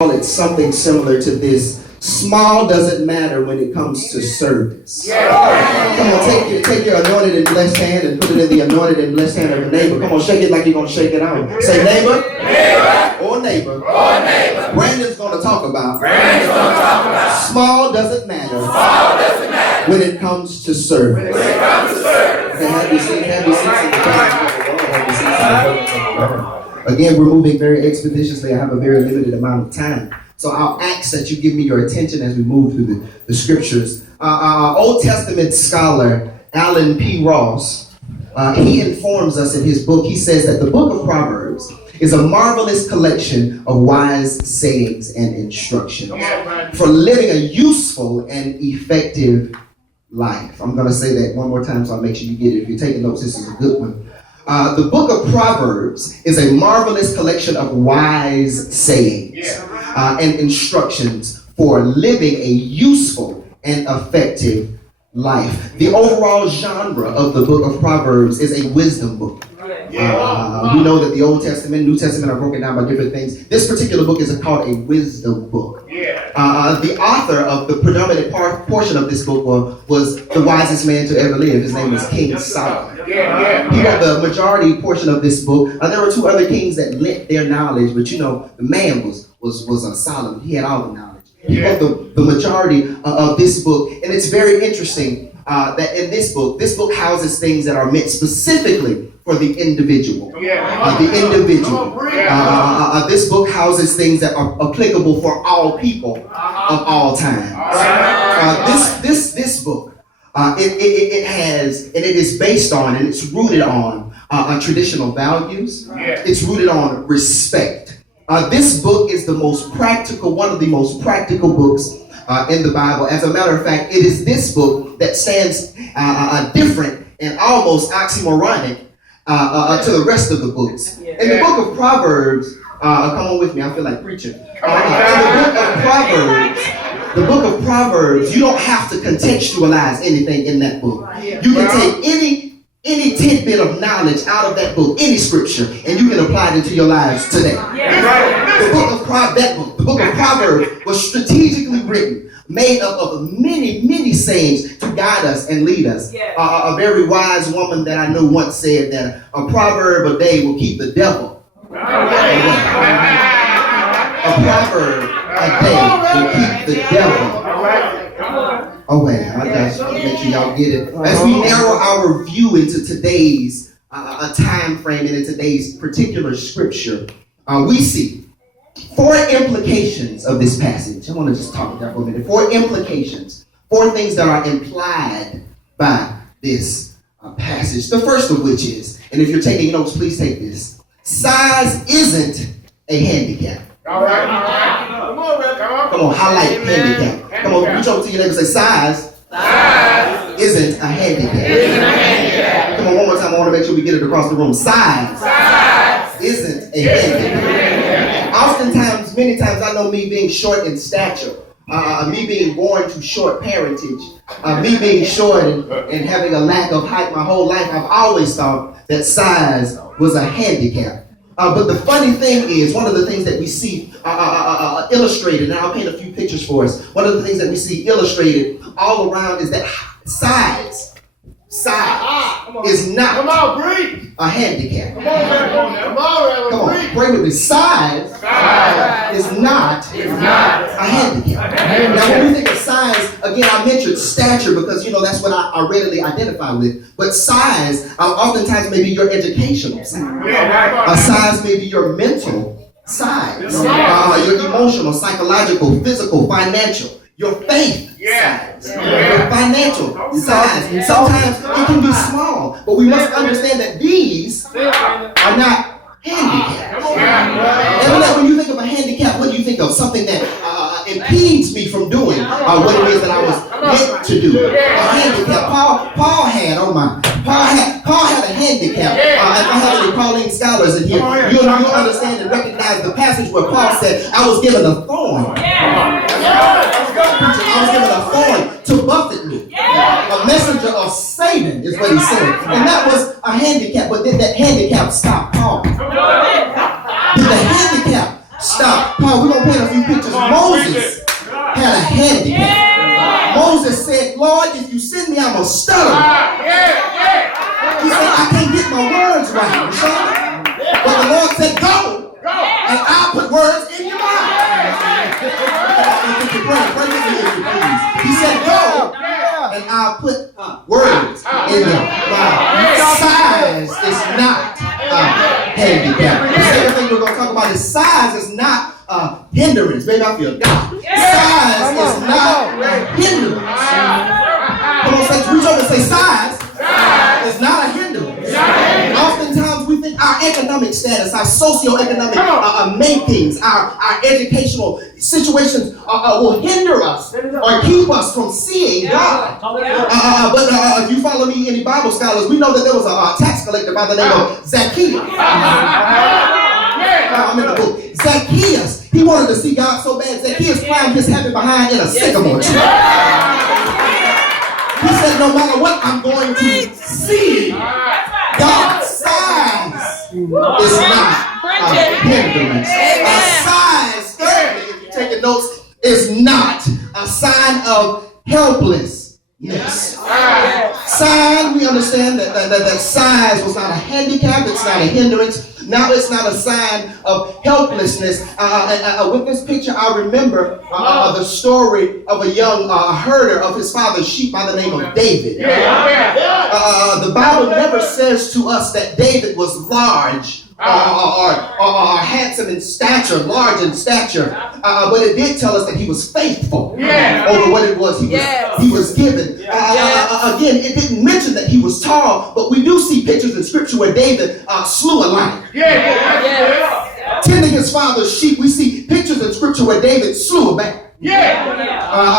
It's something similar to this. Small doesn't matter when it comes to service. Come on, take your anointed and blessed hand and put it in the anointed and blessed hand of a neighbor. Come on, shake it like you're going to shake it out. Say neighbor, or neighbor. Brandon's going to talk about. Small doesn't matter when it comes to service. Have your seats in the Again, we're moving very expeditiously. I have a very limited amount of time. So I'll ask that you give me your attention as we move through the scriptures. Old Testament scholar Alan P. Ross, he informs us in his book, he says that the book of Proverbs is a marvelous collection of wise sayings and instructions for living a useful and effective life. I'm going to say that one more time so I'll make sure you get it. If you're taking notes, this is a good one. The book of Proverbs is a marvelous collection of wise sayings and instructions for living a useful and effective life. The overall genre of the book of Proverbs is a wisdom book. We know that the Old Testament, New Testament are broken down by different things. This particular book is called a wisdom book. The author of the predominant portion of this book was the wisest man to ever live. His name was King Solomon. He wrote the majority portion of this book. There were two other kings that lent their knowledge, but you know, the man was Solomon. He had all the knowledge. He wrote the majority of this book, and it's very interesting that in this book houses things that are meant specifically for the individual. This book houses things that are applicable for all people of all time. This book, it has, and it is based on, and it's rooted on traditional values. It's rooted on respect. This book is one of the most practical books in the Bible. As a matter of fact, it is this book that stands different and almost oxymoronic to the rest of the books. In the book of Proverbs, come on with me, I feel like preaching. In the book of Proverbs, you don't have to contextualize anything in that book. You can take any tidbit of knowledge out of that book, any scripture, and you can apply it into your lives today. The book of Proverbs was strategically written, made up of many, many sayings to guide us and lead us. A very wise woman that I knew once said that a proverb a day will keep the devil away. A proverb a day will keep the devil away. I got to make sure y'all get it. As we narrow our view into today's time frame and in today's particular scripture, we see 4 implications of this passage. I want to just talk about that for a minute. 4 implications, 4 things that are implied by this passage. The first of which is, and if you're taking notes, please take this: size isn't a handicap. All right. Come on, highlight handicap. Come on, reach over to your neighbor and say, size isn't a handicap. Come on, one more time. I want to make sure we get it across the room. Size isn't a handicap. Oftentimes, many times, I know me being short in stature, me being born to short parentage, me being short and having a lack of height my whole life, I've always thought that size was a handicap. But the funny thing is, one of the things that we see illustrated, and I'll paint a few pictures for us. One of the things that we see illustrated all around is that size is not a handicap. Come on, pray with me. Size is not a handicap. Now, when we think of size, again, I mentioned stature because, you know, that's what I readily identify with. But size, oftentimes, may be your educational size. Size may be your mental size. Your emotional, psychological, physical, financial. Your faith size, your financial size. Sometimes it can be small, but we must understand that these are not handicaps. And when you think of a handicap, what do you think of? Something that impedes me from doing what it is that I was meant to do. A handicap. Paul had a handicap. If I have any Pauline scholars in here, you'll understand and recognize the passage where Paul said, I was given a thorn. I was given a thorn to buffet me. A messenger of Satan is what he said. And that was a handicap. But did that handicap stop Paul? Did the handicap stop Paul? Paul, we're going to paint a few pictures. Moses had a handicap. Moses said, Lord, if you send me, I'm going to stutter. He said, I can't get my words right. But the Lord said, go, and I'll put words in your mouth. He said, go, and I'll put words in your mouth. Size is not handicap. The second thing we're going to talk about is size is not hindrance. Maybe I feel God. Size is not hindrance. Come on, say, reach over and say, size is not a hindrance. Oftentimes we think our economic status, our socioeconomic makings, our educational situations will hinder us or keep us from seeing God. But if you follow me, any Bible scholars, we know that there was a tax collector by the name of Zacchaeus. I'm in the book. Zacchaeus, he wanted to see God so bad. Zacchaeus climbed his heaven behind in a sycamore tree. He said, no matter what, I'm going to see God's size is not a hindrance. Size, thirdly, if you're taking notes, is not a sign of helplessness. Sign, we understand that size was not a handicap, it's not a hindrance. Now it's not a sign of helplessness. With this picture, I remember the story of a young herder of his father's sheep by the name of David. The Bible never says to us that David was large or handsome in stature, large in stature. But it did tell us that he was faithful over what it was he was given. Again, it didn't mention that he was tall, but we do see pictures in Scripture where David slew a lion. Tending his father's sheep, we see pictures in Scripture where David slew a bear.